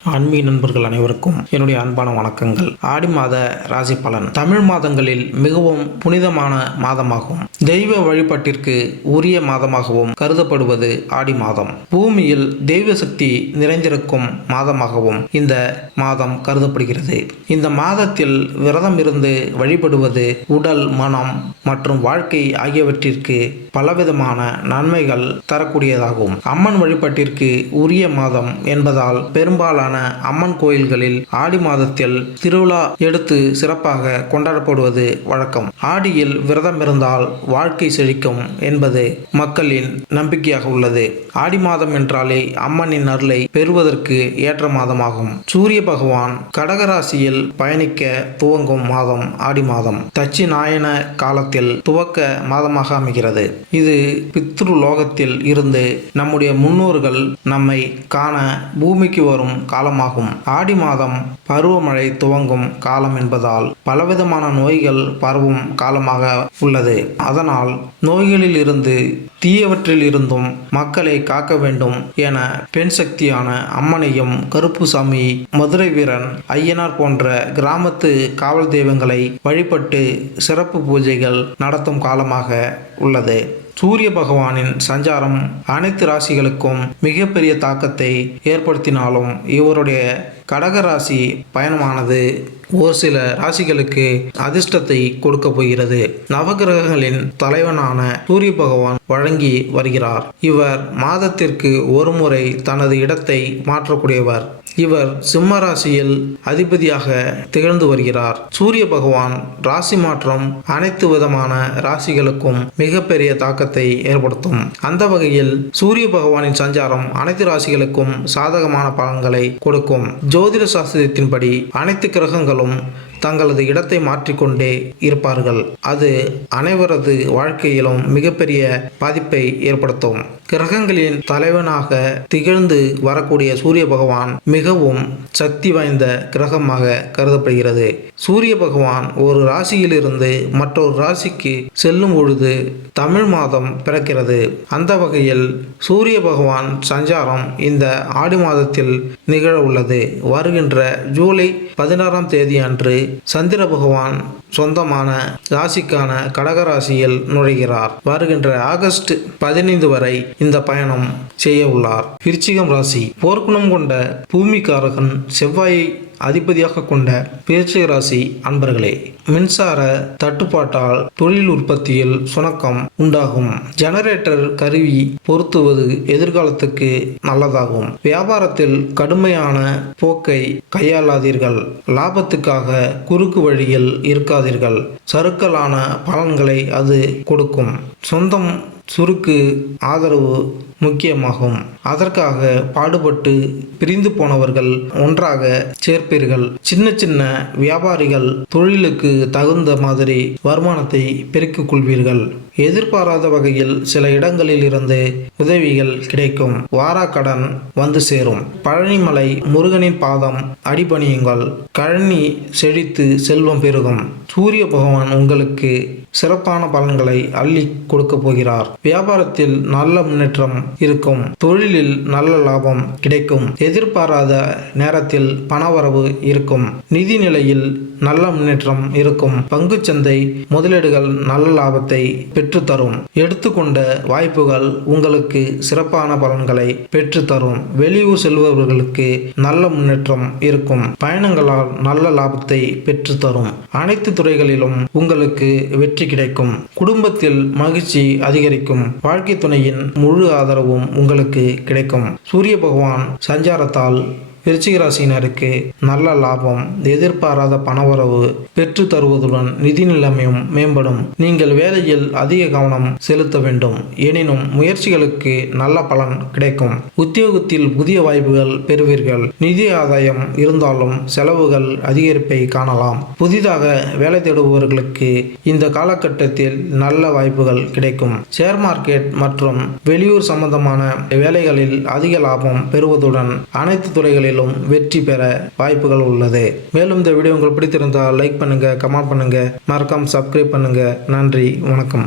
ஆன்மீக நண்பர்கள் அனைவருக்கும் என்னுடைய அன்பான வணக்கங்கள். ஆடி மாத ராசி பலன் தமிழ் மாதங்களில் மிகவும் புனிதமான மாதமாகும். தெய்வ வழிபாட்டிற்கு உரிய மாதமாகவும் கருதப்படுவது ஆடி மாதம். பூமியில் தெய்வ சக்தி நிறைந்திருக்கும் மாதமாகவும் இந்த மாதம் கருதப்படுகிறது. இந்த மாதத்தில் விரதம் இருந்து வழிபடுவது உடல், மனம் மற்றும் வாழ்க்கை ஆகியவற்றிற்கு பலவிதமான நன்மைகள் தரக்கூடியதாகும். அம்மன் வழிபாட்டிற்கு உரிய மாதம் என்பதால் பெரும்பாலான அம்மன் கோயில்களில் ஆடி மாதத்தில் திருவிழா எடுத்து சிறப்பாக கொண்டாடப்படுவது வழக்கம். ஆடியில் விரதம் இருந்தால் வாழ்க்கை செழிக்கும் என்பது மக்களின் நம்பிக்கையாக உள்ளது. ஆடி மாதம் என்றாலே அம்மனின் அருளை பெறுவதற்கு ஏற்ற மாதமாகும். சூரிய பகவான் கடகராசியில் பயணிக்க துவங்கும் மாதம் ஆடி மாதம். தட்சிணாயன காலத்தில் துவக்க மாதமாக அமைகிறது. இது பித்ரு லோகத்தில் இருந்து நம்முடைய முன்னோர்கள் நம்மை காண பூமிக்கு வரும் காலமாகும். ஆடி மாதம் பருவமழை துவங்கும் காலம் என்பதால் பலவிதமான நோய்கள் பரவும் காலமாக உள்ளது. அதனால் நோய்களில் இருந்து தீயவற்றில் இருந்தும் மக்களை காக்க வேண்டும் என பெண் சக்தியான அம்மனையும், கருப்புசாமி, மதுரை வீரன், ஐயனார் போன்ற கிராமத்து காவல் தெய்வங்களை வழிபட்டு சிறப்பு பூஜைகள் நடத்தும் காலமாக உள்ளது. சூரிய பகவானின் சஞ்சாரம் அனைத்து ராசிகளுக்கும் மிகப்பெரிய தாக்கத்தை ஏற்படுத்தினாலும் இவருடைய கடகராசி பயணமானது ஒரு சில ராசிகளுக்கு அதிர்ஷ்டத்தை கொடுக்க போகிறது. நவகிரகங்களின் தலைவனான சூரிய பகவான் வழங்கி வருகிறார். இவர் மாதத்திற்கு ஒரு முறை தனது இடத்தை மாற்றக்கூடியவர். இவர் சிம்ம ராசியில் அதிபதியாக திகழ்ந்து வருகிறார். சூரிய பகவான் ராசி மாற்றம் அனைத்து விதமான ராசிகளுக்கும் மிகப்பெரிய தாக்கத்தை ஏற்படுத்தும். அந்த வகையில் சூரிய பகவானின் சஞ்சாரம் அனைத்து ராசிகளுக்கும் சாதகமான பலன்களை கொடுக்கும். ஜோதிட சாஸ்திரத்தின்படி அனைத்து கிரகங்களும் தங்களது இடத்தை மாற்றிக்கொண்டே இருப்பார்கள். அது அனைவரது வாழ்க்கையிலும் மிகப்பெரிய பாதிப்பை ஏற்படுத்தும். கிரகங்களின் தலைவனாக திகழ்ந்து வரக்கூடிய சூரிய பகவான் மிகவும் சக்தி வாய்ந்த கிரகமாக கருதப்படுகிறது. சூரிய பகவான் ஒரு ராசியிலிருந்து மற்றொரு ராசிக்கு செல்லும் பொழுது தமிழ் மாதம் பிறக்கிறது. அந்த வகையில் சூரிய பகவான் சஞ்சாரம் இந்த ஆடி மாதத்தில் நிகழ உள்ளது. வருகின்ற ஜூலை 16ஆம் தேதி அன்று சந்திர பகவான் சொந்தமான ராசிக்கான கடகராசியில் நுழைகிறார். வருகின்ற ஆகஸ்ட் 15 வரை இந்த பயணம் செய்ய உள்ளார். விருச்சிகம் ராசி போர்க்குணம் கொண்ட பூமிக்காரகன் செவ்வாயை அதிபதியாக கொண்ட விருச்சிக ராசி அன்பர்களே, மின்சார தட்டுப்பாட்டால் தொழில் உற்பத்தியில் சுணக்கம் உண்டாகும். ஜெனரேட்டர் கருவி பொருத்துவது எதிர்காலத்துக்கு நல்லதாகும். வியாபாரத்தில் கடுமையான போக்கை கையாளாதீர்கள். லாபத்துக்காக குறுக்கு வழியில் இருக்காதீர்கள். சறுக்கலான பலன்களை அது கொடுக்கும். சொந்தம் சுருக்கு ஆதரவு முக்கியமாகும். அதற்காக பாடுபட்டு பிரிந்து போனவர்கள் ஒன்றாக சேர்ப்பீர்கள். சின்ன சின்ன வியாபாரிகள் தொழிலுக்கு தகுந்த மாதிரி வருமானத்தை பெருக்கிக் கொள்வீர்கள். எதிர்பாராத வகையில் சில இடங்களில் இருந்து உதவிகள் கிடைக்கும். வாராக்கடன் வந்து சேரும். பழனிமலை முருகனின் பாதம் அடிபணியுங்கள். கழனி செழித்து செல்வம் பெருகும். சூரிய பகவான் உங்களுக்கு சிறப்பான பலன்களை அள்ளி கொடுக்க போகிறார். வியாபாரத்தில் நல்ல முன்னேற்றம் இருக்கும். தொழிலில் நல்ல லாபம் கிடைக்கும். எதிர்பாராத நேரத்தில் பணவரவு இருக்கும். நிதி நிலையில் நல்ல முன்னேற்றம் இருக்கும். பங்குச்சந்தை முதலீடுகள் நல்ல லாபத்தை பெற்றுத்தரும். எடுத்துக்கொண்ட வாய்ப்புகள் உங்களுக்கு சிறப்பான பலன்களை பெற்றுத்தரும். வெளியூர் செல்பவர்களுக்கு நல்ல முன்னேற்றம் இருக்கும். பயணங்களால் நல்ல லாபத்தை பெற்றுத்தரும். அனைத்து துறைகளிலும் உங்களுக்கு வெற்றி கிடைக்கும். குடும்பத்தில் மகிழ்ச்சி அதிகரிக்கும். வாழ்க்கை துணையின் முழு ஆதரவும் உங்களுக்கு கிடைக்கும். சூரிய பகவான் சஞ்சாரத்தால் விருச்சிக ராசியினருக்கு நல்ல லாபம், எதிர்பாராத பணவரவு பெற்று தருவதுடன் நிதி நிலைமையும் மேம்படும். நீங்கள் வேலையில் அதிக கவனம் செலுத்த வேண்டும். எனினும் முயற்சிகளுக்கு நல்ல பலன் கிடைக்கும். உத்தியோகத்தில் புதிய வாய்ப்புகள் பெறுவீர்கள். நிதி ஆதாயம் இருந்தாலும் செலவுகள் அதிகரிப்பை காணலாம். புதிதாக வேலை தேடுபவர்களுக்கு இந்த காலகட்டத்தில் நல்ல வாய்ப்புகள் கிடைக்கும். ஷேர் மார்க்கெட் மற்றும் வெளியூர் சம்பந்தமான வேலைகளில் அதிக லாபம் பெறுவதுடன் அனைத்து துறைகளிலும் வெற்றி பெற வாய்ப்புகள் உள்ளது. மேலும் இந்த வீடியோ உங்களுக்கு பிடித்திருந்தால் லைக் பண்ணுங்க, கமெண்ட் பண்ணுங்க, மறக்காம சப்ஸ்கிரைப் பண்ணுங்க. நன்றி, வணக்கம்.